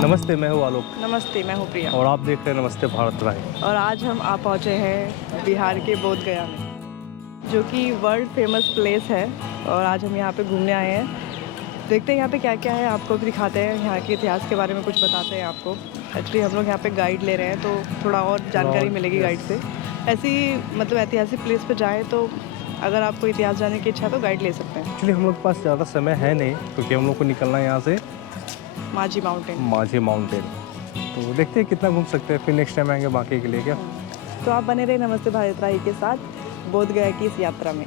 नमस्ते, मैं हूँ आलोक नमस्ते, मैं हूँ प्रिया और आप देख रहे हैं नमस्ते भारत राय। और आज हम आ पहुँचे हैं बिहार के बोध गया में, जो कि वर्ल्ड फेमस प्लेस है। और आज हम यहाँ पे घूमने आए हैं। देखते हैं यहाँ पे क्या क्या है, आपको भी दिखाते हैं, यहाँ के इतिहास के बारे में कुछ बताते हैं आपको। एक्चुअली हम लोग यहाँ पे गाइड ले रहे हैं, तो थोड़ा और जानकारी मिलेगी गाइड से। ऐसी मतलब ऐतिहासिक प्लेस पर जाएँ तो अगर आपको इतिहास जानने की इच्छा है तो गाइड ले सकते हैं। एक्चुअली हम लोग के पास ज़्यादा समय है नहीं, क्योंकि हम लोग को निकलना है यहाँ से माझी माउंटेन। माझी माउंटेन। तो देखते हैं कितना घूम सकते हैं, फिर नेक्स्ट टाइम आएंगे बाकी के लिए। क्या तो आप बने रहे नमस्ते भारत राय के साथ बोध गया की इस यात्रा में।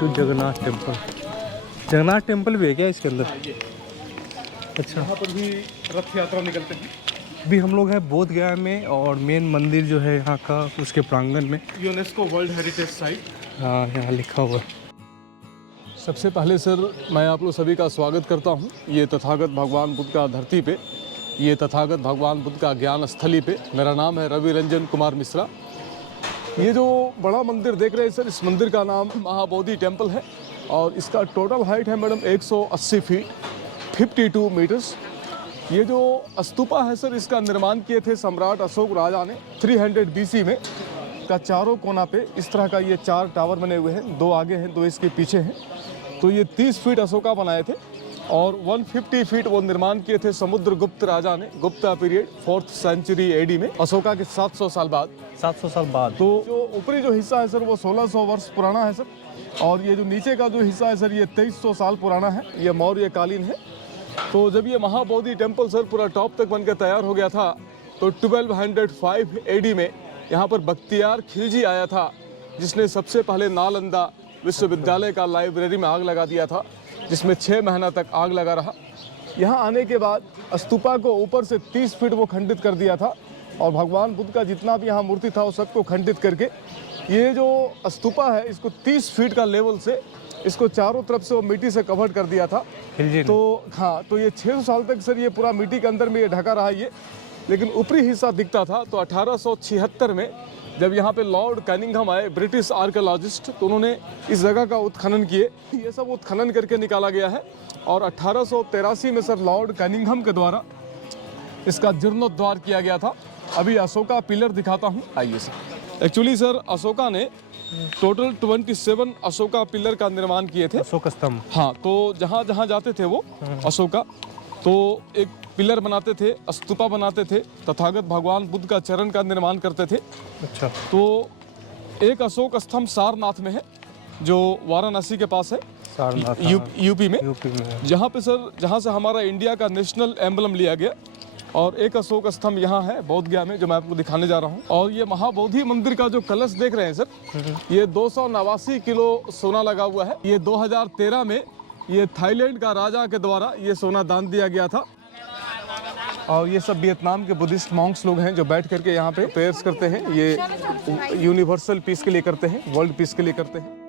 To Jagannath temple. Jagannath temple भी है क्या इसके अंदर? अच्छा, यहाँ पर भी रथ यात्रा निकलते हैं। अभी हम लोग हैं बोध गया में और मेन मंदिर जो है यहाँ का, उसके प्रांगण में। UNESCO world heritage site. हाँ, यहाँ लिखा हुआ है। सबसे पहले सर मैं आप लोग सभी का स्वागत करता हूँ ये तथागत भगवान बुद्ध का धरती पे, ये तथागत भगवान बुद्ध का ज्ञान स्थली पे। मेरा नाम है रवि रंजन कुमार मिश्रा। ये जो बड़ा मंदिर देख रहे हैं सर, इस मंदिर का नाम महाबोधि टेम्पल है और इसका टोटल हाइट है मैडम 180 फीट 52 मीटर्स। ये जो स्तूपा है सर, इसका निर्माण किए थे सम्राट अशोक राजा ने 300 BC में। का चारों कोना पे इस तरह का ये 4 टावर बने हुए हैं, 2 आगे हैं 2 इसके पीछे हैं। तो ये 30 फीट अशोका बनाए थे और 150 फीट वो निर्माण किए थे समुद्रगुप्त राजा ने, Gupta period 4th century AD में, अशोका के 700 साल बाद। 700 साल बाद। तो जो ऊपरी जो हिस्सा है सर वो 1600 वर्ष पुराना है सर, और ये जो नीचे का जो हिस्सा है सर ये 2300 साल पुराना है, ये मौर्य कालीन है। तो जब ये महाबोधि टेम्पल सर पूरा टॉप तक बनकर तैयार हो गया था तो 1205 AD में यहाँ पर बख्तियार खिलजी आया था, जिसने सबसे पहले नालंदा विश्वविद्यालय का लाइब्रेरी में आग लगा दिया था, जिसमें 6 महीना तक आग लगा रहा। यहाँ आने के बाद स्तूपा को ऊपर से 30 फीट वो खंडित कर दिया था और भगवान बुद्ध का जितना भी यहाँ मूर्ति था वो सबको खंडित करके ये जो स्तूपा है इसको 30 फीट का लेवल से इसको चारों तरफ से वो मिट्टी से कवर कर दिया था। तो हाँ, तो ये 600 साल तक सर ये पूरा मिट्टी के अंदर में ये ढका रहा ये, लेकिन ऊपरी हिस्सा दिखता था। तो 1876 में जब यहाँ पे लॉर्ड कैनिंघम आए, ब्रिटिश आर्कियोलॉजिस्ट, तो उन्होंने इस जगह का उत्खनन किए। ये सब उत्खनन करके निकाला गया है और 1883 में सर लॉर्ड कैनिंघम के द्वारा इसका जीर्णोद्धार किया गया था। अभी अशोका पिलर दिखाता हूँ, आइए सर। एक्चुअली सर अशोका ने टोटल 27 अशोका पिलर का निर्माण किए थे। अशोक स्तंभ। हाँ, तो जहाँ जहाँ जाते थे वो अशोका, तो एक पिलर बनाते थे, स्तूपा बनाते थे, तथागत भगवान बुद्ध का चरण का निर्माण करते थे। अच्छा। तो एक अशोक स्तंभ सारनाथ में है, जो वाराणसी के पास है, सारनाथ, यूपी में, है। जहाँ पे सर जहाँ से हमारा इंडिया का नेशनल एम्बलम लिया गया। और एक अशोक स्तंभ यहाँ है बोध गया में, जो मैं आपको दिखाने जा रहा हूँ। और ये महाबोधि मंदिर का जो कलश देख रहे हैं सर, ये 289 किलो सोना लगा हुआ है। ये 2013 में ये थाईलैंड का राजा के द्वारा ये सोना दान दिया गया था। और ये सब वियतनाम के बुद्धिस्ट मॉन्क्स लोग हैं जो बैठ करके यहाँ पे प्रेयर्स करते हैं। ये यूनिवर्सल पीस के लिए करते हैं, वर्ल्ड पीस के लिए करते हैं।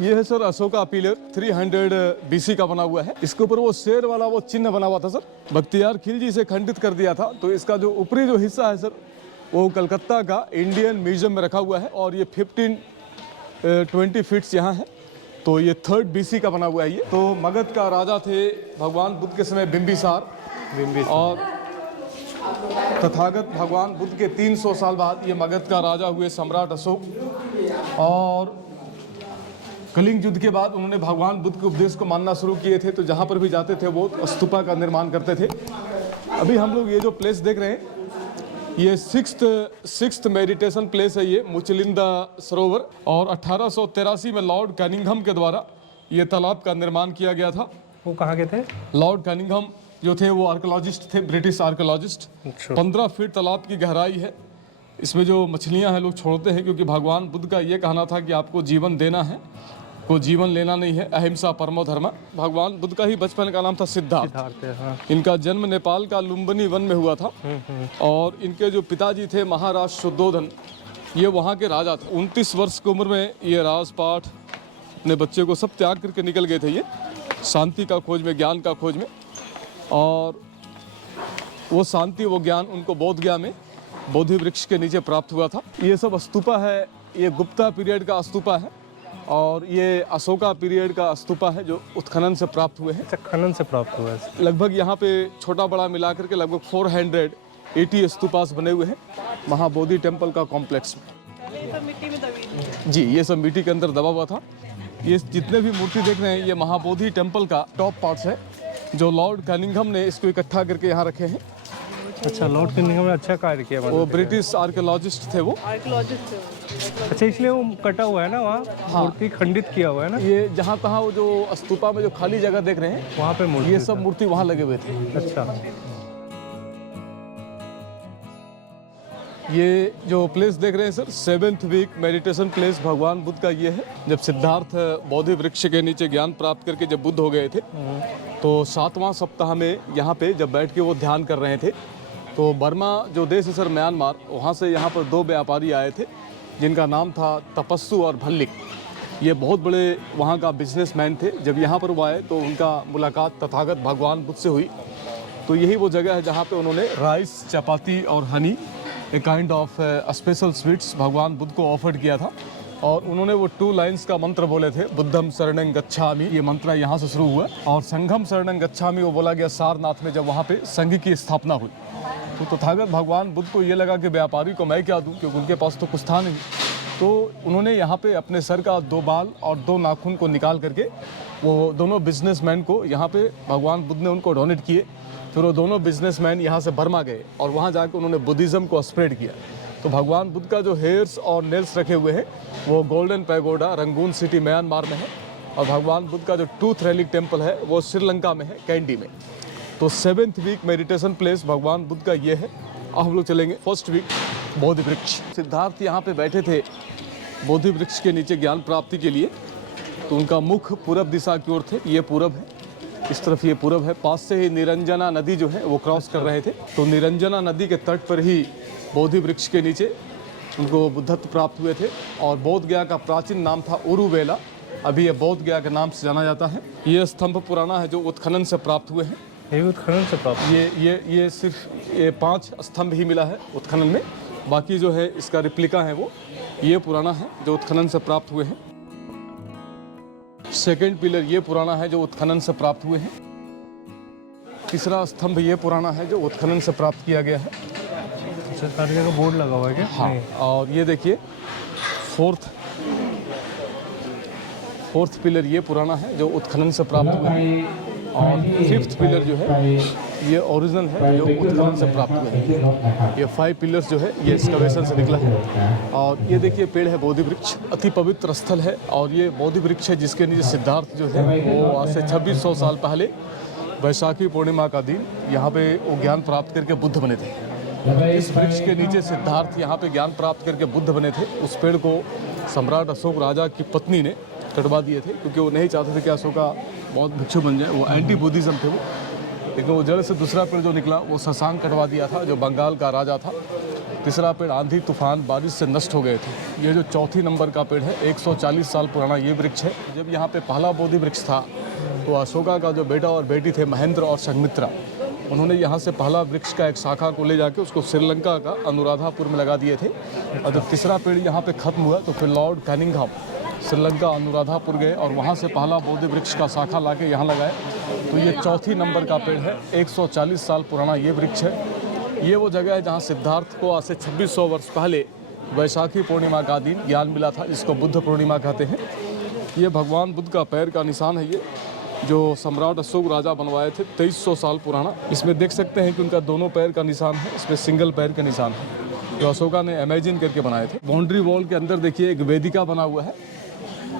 ये है सर अशोका पिलर, 300 BC का बना हुआ है। इसके ऊपर वो शेर वाला वो चिन्ह बना हुआ था सर, बख्तियार खिलजी से खंडित कर दिया था। तो इसका जो ऊपरी जो हिस्सा है सर वो कलकत्ता का इंडियन म्यूजियम में रखा हुआ है और ये 15-20 फीट्स यहाँ है। तो ये 3rd BC का बना हुआ है ये। तो मगध का राजा थे भगवान बुद्ध के समय बिंबिसार, और तथागत भगवान बुद्ध के 300 साल बाद ये मगध का राजा हुए सम्राट अशोक। और कलिंग युद्ध के बाद उन्होंने भगवान बुद्ध के उपदेश को मानना शुरू किए थे। तो जहाँ पर भी जाते थे वो स्तूपा का निर्माण करते थे। अभी हम लोग ये जो प्लेस देख रहे हैं ये सिक्स्थ मेडिटेशन प्लेस है, ये मुचलिंदा सरोवर। और 1883 में लॉर्ड कैनिंघम के द्वारा ये तालाब का निर्माण किया गया था। वो कहाँ के थे? लॉर्ड कैनिंघम जो थे वो आर्कियोलॉजिस्ट थे, ब्रिटिश आर्कियोलॉजिस्ट। 15 फीट तालाब की गहराई है। इसमें जो मछलियां हैं लोग छोड़ते हैं, क्योंकि भगवान बुद्ध का ये कहना था कि आपको जीवन देना है, को जीवन लेना नहीं है, अहिंसा परमो धर्म। भगवान बुद्ध का ही बचपन का नाम था सिद्धार्थ। हाँ। इनका जन्म नेपाल का लुम्बिनी वन में हुआ था। और इनके जो पिताजी थे महाराज शुद्धोधन, ये वहाँ के राजा थे। 29 वर्ष की उम्र में ये राजपाट अपने बच्चे को सब त्याग करके निकल गए थे, ये शांति का खोज में, ज्ञान का खोज में। और वो शांति, वो ज्ञान उनको बोध गया में बोधि वृक्ष के नीचे प्राप्त हुआ था। ये सब स्तूपा है ये गुप्ता पीरियड का स्तूपा है और ये अशोका पीरियड का स्तूपा है जो उत्खनन से प्राप्त हुए हैं। अच्छा, खनन से प्राप्त हुआ है। लगभग यहाँ पे छोटा बड़ा मिलाकर के लगभग 480 स्तूपास बने हुए हैं महाबोधि टेम्पल का कॉम्प्लेक्स में। ये सब मिट्टी में दबी है। जी, ये सब मिट्टी के अंदर दबा हुआ था। ये जितने भी मूर्ति देख रहे हैं ये महाबोधि टेम्पल का टॉप पार्ट्स है जो लॉर्ड कनिंघम ने इसको इकट्ठा करके यहाँ रखे हैं। अच्छा, लॉर्ड किंगडम ने अच्छा कार्य किया। वो ब्रिटिश आर्कियोलॉजिस्ट थे वो। आर्कियोलॉजिस्ट है। अच्छा, इसलिए वो कटा हुआ है ना वहाँ, मूर्ति खंडित किया हुआ है ना। ये जहाँ तहाँ वो जो स्तूपा में जो खाली जगह देख रहे हैं वहाँ पे मूर्ति, ये सब मूर्ति वहाँ लगे हुए थे। अच्छा, ये जो प्लेस देख रहे हैं sir, 7th week meditation place भगवान बुद्ध का ये है। जब सिद्धार्थ बोधि वृक्ष के नीचे ज्ञान प्राप्त करके जब बुद्ध हो गए थे तो 7वां सप्ताह में यहाँ पे जब बैठ के वो ध्यान कर रहे थे तो बर्मा जो देश है सर, म्यांमार, वहाँ से यहाँ पर 2 व्यापारी आए थे जिनका नाम था तपस्सु और भल्लिक। ये बहुत बड़े वहाँ का बिजनेसमैन थे। जब यहाँ पर वो आए तो उनका मुलाकात तथागत भगवान बुद्ध से हुई। तो यही वो जगह है जहाँ पे उन्होंने राइस, चपाती और Honey, a kind of special sweets भगवान बुद्ध को ऑफर्ड किया था। और उन्होंने वो 2 लाइन्स का मंत्र बोले थे, बुद्धम शरणं गच्छामि। ये मंत्र यहाँ से शुरू हुआ और संघम शरणं गच्छामि वो बोला गया सारनाथ में जब वहाँ पे संघ की स्थापना हुई। तो तथागत भगवान बुद्ध को ये लगा कि व्यापारी को मैं क्या दूँ, क्योंकि उनके पास तो कुछ था नहीं। तो उन्होंने यहाँ पे अपने सर का 2 बाल और 2 नाखून को निकाल करके वो दोनों बिजनेसमैन को यहाँ पे भगवान बुद्ध ने उनको डोनेट किए। फिर वो दोनों बिजनेसमैन यहाँ से बर्मा गए और वहाँ जाकर उन्होंने बुद्धिज़्म को स्प्रेड किया। तो भगवान बुद्ध का जो हेयर्स और नेल्स रखे हुए हैं वो golden pagoda Rangoon city Myanmar में है और भगवान बुद्ध का जो टूथ रेलिक टेम्पल है वो श्रीलंका में है, कैंडी में। तो 7th वीक मेडिटेशन प्लेस भगवान बुद्ध का ये है। अब हम लोग चलेंगे 1st वीक बोधि वृक्ष। सिद्धार्थ यहाँ पे बैठे थे बोधि वृक्ष के नीचे ज्ञान प्राप्ति के लिए। तो उनका मुख पूरब दिशा की ओर थे, ये पूरब है, इस तरफ ये पूरब है। पास से ही निरंजना नदी जो है वो क्रॉस कर रहे थे। तो निरंजना नदी के तट पर ही बोधि वृक्ष के नीचे उनको बुद्धत्व प्राप्त हुए थे। और बोध गया का प्राचीन नाम था उरुवेला, अभी ये बोध गया के नाम से जाना जाता है। ये स्तंभ पुराना है जो उत्खनन से प्राप्त हुए हैं। ये उत्खनन से प्राप्त, ये सिर्फ ये 5 स्तंभ ही मिला है उत्खनन में, बाकी जो है इसका रिप्लिका है वो ये पुराना है जो उत्खनन से प्राप्त हुए हैं। 2nd पिलर ये पुराना है जो उत्खनन से प्राप्त हुए हैं। 3रा स्तंभ ये पुराना है जो उत्खनन से प्राप्त किया गया है। सारी जगह बोर्ड लगा हुआ है क्या? हाँ, और ये देखिए 4th पिलर ये पुराना है जो उत्खनन से प्राप्त हुआ है। और 5th पिलर जो है ये ओरिजिनल है जो उत्खनन से प्राप्त हुआ है। ये 5 पिलर्स जो है ये एक्सकवेशन से निकला है। और ये देखिए पेड़ है बोधि वृक्ष, अति पवित्र स्थल है। और ये बोधि वृक्ष है जिसके नीचे सिद्धार्थ जो है वो आज से 2600 साल पहले वैशाखी पूर्णिमा का दिन यहाँ पे वो ज्ञान प्राप्त करके बुद्ध बने थे। इस वृक्ष के नीचे सिद्धार्थ यहाँ पे ज्ञान प्राप्त करके बुद्ध बने थे। उस पेड़ को सम्राट अशोक राजा की पत्नी ने कटवा दिए थे क्योंकि वो नहीं चाहते थे कि अशोका बहुत भिक्षु बन जाए, वो एंटी बुद्धिज्म थे वो। लेकिन वो जड़ से दूसरा पेड़ जो निकला वो शशांक कटवा दिया था जो बंगाल का राजा था। 3रा पेड़ आंधी तूफान बारिश से नष्ट हो गए थे। ये जो 4थी नंबर का पेड़ है 140 साल पुराना ये वृक्ष है। जब यहाँ पे पहला बोधि वृक्ष था तो अशोका का जो बेटा और बेटी थे महेंद्र और संघमित्रा, उन्होंने यहाँ से पहला वृक्ष का एक शाखा को ले जाके उसको श्रीलंका का अनुराधापुर में लगा दिए थे। और जब 3रा पेड़ यहाँ पे खत्म हुआ तो फिर लॉर्ड कनिंघम श्रीलंका अनुराधापुर गए और वहाँ से पहला बोधि वृक्ष का शाखा लाके यहाँ लगाए। तो ये 4थी नंबर का पेड़ है, 140 साल पुराना ये वृक्ष है। ये वो जगह है जहाँ सिद्धार्थ को आज से 2600 वर्ष पहले वैशाखी पूर्णिमा का दिन ज्ञान मिला था, जिसको बुद्ध पूर्णिमा कहते हैं। ये भगवान बुद्ध का पैर का निशान है ये, जो सम्राट अशोक राजा बनवाए थे 2300 साल पुराना। इसमें देख सकते हैं कि उनका दोनों पैर का निशान है, इसमें सिंगल पैर का निशान है जो अशोका ने इमेजिन करके बनाए थे। बाउंड्री वॉल के अंदर देखिए एक वेदिका बना हुआ है,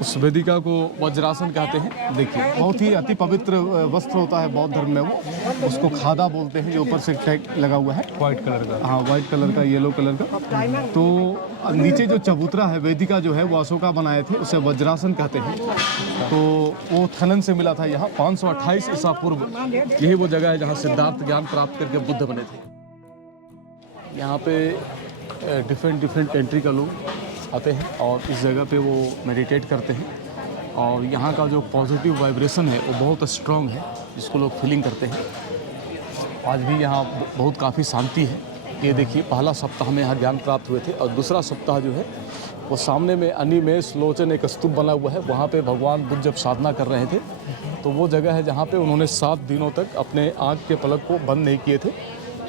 उस वेदिका को वज्रासन कहते हैं। देखिए बहुत ही अति पवित्र वस्त्र होता है बौद्ध धर्म में, वो उसको खादा बोलते हैं जो ऊपर से टैग लगा हुआ है व्हाइट कलर का। हाँ, व्हाइट कलर का, येलो कलर का। तो नीचे जो चबूतरा है वेदिका जो है वो अशोका बनाए थे, उसे वज्रासन कहते हैं। तो वो खनन से मिला था यहाँ 528 ईसा पूर्व। यही वो जगह है जहाँ सिद्धार्थ ज्ञान प्राप्त करके बुद्ध बने थे। यहाँ पे डिफरेंट कंट्री का लोग आते हैं और इस जगह पे वो मेडिटेट करते हैं। और यहाँ का जो पॉजिटिव वाइब्रेशन है वो बहुत स्ट्रॉन्ग है, जिसको लोग फीलिंग करते हैं। आज भी यहाँ बहुत काफ़ी शांति है। ये देखिए पहला सप्ताह में यहाँ ज्ञान प्राप्त हुए थे और दूसरा सप्ताह जो है वो सामने में अनिमेष लोचन एक स्तूप बना हुआ है, वहाँ पे भगवान बुद्ध जब साधना कर रहे थे तो वो जगह है जहाँ पे उन्होंने 7 दिनों तक अपने आँख के पलक को बंद नहीं किए थे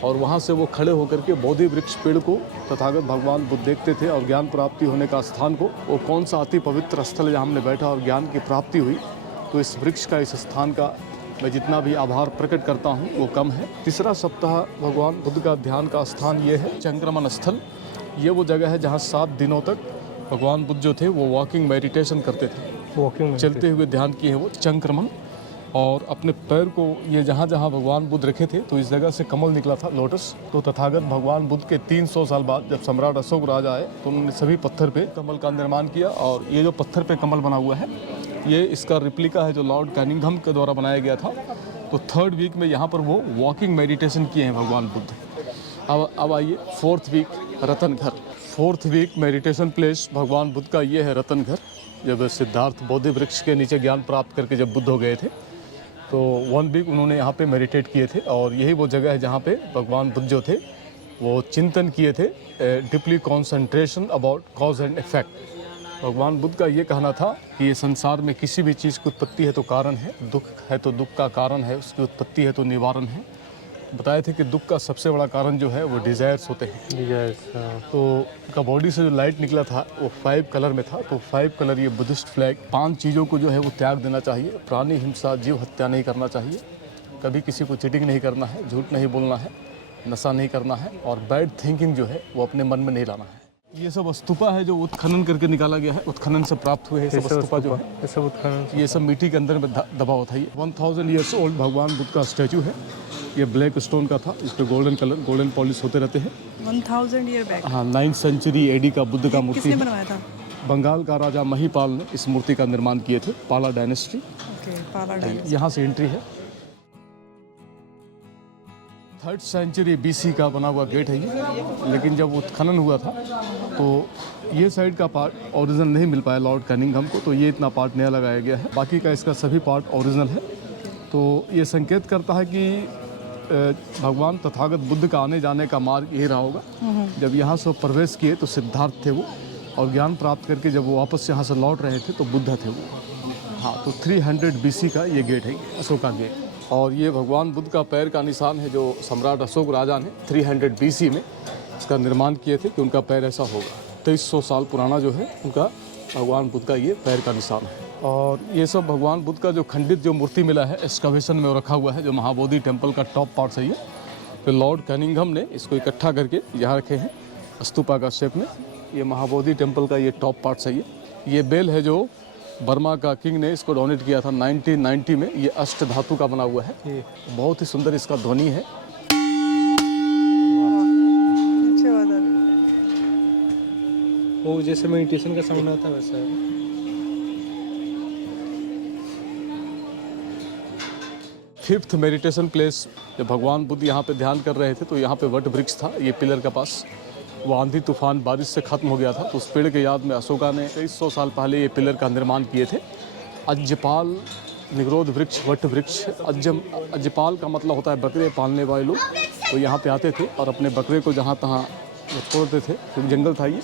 और वहाँ से वो खड़े होकर के बोधि वृक्ष पेड़ को तथागत भगवान बुद्ध देखते थे और ज्ञान प्राप्ति होने का स्थान को, वो कौन सा अति पवित्र स्थल है जहाँ हमने बैठा और ज्ञान की प्राप्ति हुई। तो इस वृक्ष का, इस स्थान का मैं जितना भी आभार प्रकट करता हूँ वो कम है। तीसरा सप्ताह भगवान बुद्ध का ध्यान का स्थान ये है चंक्रमण स्थल। ये वो जगह है जहाँ 7 दिनों तक भगवान बुद्ध जो थे वो वॉकिंग मेडिटेशन करते थे, वॉकिंग चलते हुए ध्यान किए हैं वो चंक्रमण। और अपने पैर को ये जहाँ जहाँ भगवान बुद्ध रखे थे तो इस जगह से कमल निकला था, लोटस। तो तथागत भगवान बुद्ध के 300 साल बाद जब सम्राट अशोक राज आए तो उन्होंने सभी पत्थर पे कमल का निर्माण किया। और ये जो पत्थर पे कमल बना हुआ है ये इसका रिप्लिका है जो लॉर्ड कैनिंघम के द्वारा बनाया गया था। तो 3rd वीक में यहाँ पर वो वॉकिंग मेडिटेशन किए हैं भगवान बुद्ध। अब आइए 4th वीक रतन घर। 4th वीक मेडिटेशन प्लेस भगवान बुद्ध का ये है रतन घर। जब सिद्धार्थ बोधि वृक्ष के नीचे ज्ञान प्राप्त करके जब बुद्ध हो गए थे तो 1 वीक उन्होंने यहाँ पे मेडिटेट किए थे और यही वो जगह है जहाँ पे भगवान बुद्ध जो थे वो चिंतन किए थे, deeply concentration about cause and effect. भगवान बुद्ध का ये कहना था कि ये संसार में किसी भी चीज़ की उत्पत्ति है तो कारण है, दुख है तो दुख का कारण है, उसकी उत्पत्ति है तो निवारण है। बताए थे कि दुख का सबसे बड़ा कारण जो है वो डिज़ायर्स होते हैं। डिज़ायर्स, तो उनका बॉडी से जो लाइट निकला था वो 5 कलर में था। तो 5 कलर ये बुद्धिस्ट फ्लैग 5 चीज़ों को जो है वो त्याग देना चाहिए। प्राणी हिंसा, जीव हत्या नहीं करना चाहिए, कभी किसी को चीटिंग नहीं करना है, झूठ नहीं बोलना है, नशा नहीं करना है और बैड थिंकिंग जो है वो अपने मन में नहीं लाना है। ये सब स्तूपा है जो उत्खनन करके निकाला गया है, उत्खनन से प्राप्त हुए हैं सब स्तूपा जो है, ये सब उत्खनन, ये सब मिट्टी के अंदर में दबा हुआ था। ये 1000 ईयर्स ओल्ड भगवान बुद्ध का स्टैचू है। ये ब्लैक स्टोन का था, इस पर गोल्डन कलर, गोल्डन पॉलिश होते रहते हैं। 1000 ईयर बैक। हाँ, 9th सेंचुरी AD का बुद्ध का मूर्ति किसने है। बनवाया था? बंगाल का राजा महिपाल ने इस मूर्ति का निर्माण किए थे, पाला डायनेस्टी। ओके, पाला डायनेस्टी। यहाँ से एंट्री है। 3rd सेंचुरी BC का बना हुआ गेट है ये, लेकिन जब उत्खनन हुआ था तो ये साइड का पार्ट ओरिजिनल नहीं मिल पाया लॉर्ड कैनिंघम को, तो ये इतना पार्ट नया लगाया गया है। बाकी का इसका सभी पार्ट ओरिजिनल है। तो ये संकेत करता है कि भगवान तथागत बुद्ध का आने जाने का मार्ग यही रहा होगा। जब यहाँ से प्रवेश किए तो सिद्धार्थ थे वो, और ज्ञान प्राप्त करके जब वो वापस यहाँ से लौट रहे थे तो बुद्ध थे वो। हाँ, तो 300 BC का ये गेट है, अशोका गेट। और ये भगवान बुद्ध का पैर का निशान है जो सम्राट अशोक राजा ने 300 BC में इसका निर्माण किए थे कि उनका पैर ऐसा होगा। 2300 साल पुराना जो है उनका भगवान बुद्ध का ये पैर का निशान है। और ये सब भगवान बुद्ध का जो खंडित जो मूर्ति मिला है एक्सकवेशन में रखा हुआ है, जो महाबोधि टेम्पल का टॉप पार्ट है ये। फिर लॉर्ड कैनिंघम ने इसको इकट्ठा करके यहाँ रखे हैं स्तूपा का शेप में। ये महाबोधि टेम्पल का ये टॉप पार्ट है ये बेल है जो बर्मा का किंग ने इसको डोनेट किया था 1990 में। ये अष्ट धातु का बना हुआ है, बहुत ही सुंदर इसका ध्वनि है। वो जैसे मेडिटेशन का साउंड आता है वैसा है। फिफ्थ मेडिटेशन प्लेस, जब भगवान बुद्ध यहाँ पे ध्यान कर रहे थे तो यहाँ पे वट वृक्ष था, ये पिलर के पास। वो आंधी तूफान बारिश से खत्म हो गया था तो उस पेड़ के याद में अशोका ने 2300 साल पहले ये पिलर का निर्माण किए थे। अज्जपाल निगरोध वृक्ष, वट वृक्ष। अज्जपाल का मतलब होता है बकरे पालने वाले लोग। तो यहाँ पे आते थे और अपने बकरे को जहाँ तहाँ छोड़ते थे, क्योंकि जंगल था ये।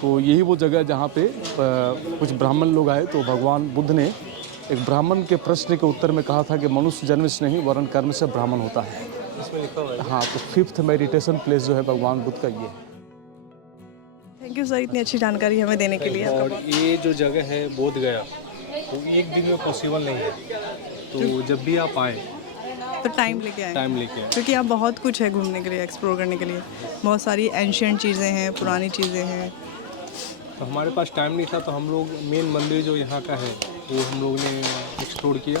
तो यही वो जगह जहाँ पे कुछ ब्राह्मण लोग आए तो भगवान बुद्ध ने एक ब्राह्मण के प्रश्न के उत्तर में कहा था कि मनुष्य जन्म से नहीं वरन कर्म से ब्राह्मण होता है। इसमें लिखा हुआ है। हाँ, तो फिफ्थ मेडिटेशन प्लेस जो है भगवान बुद्ध का ये है। थैंक यू सर, इतनी अच्छी जानकारी हमें देने के लिए। और ये जो जगह है बोध गया, तो एक दिन में पॉसिबल नहीं है, तो जब भी आप आए तो टाइम लेके आए, क्योंकि यहाँ बहुत कुछ है घूमने के लिए, एक्सप्लोर करने के लिए। बहुत सारी एंशिएंट चीज़ें हैं, पुरानी चीज़ें हैं। तो हमारे पास टाइम नहीं था तो हम लोग मेन मंदिर जो यहाँ का है वो हम लोग ने एक्सप्लोर किया।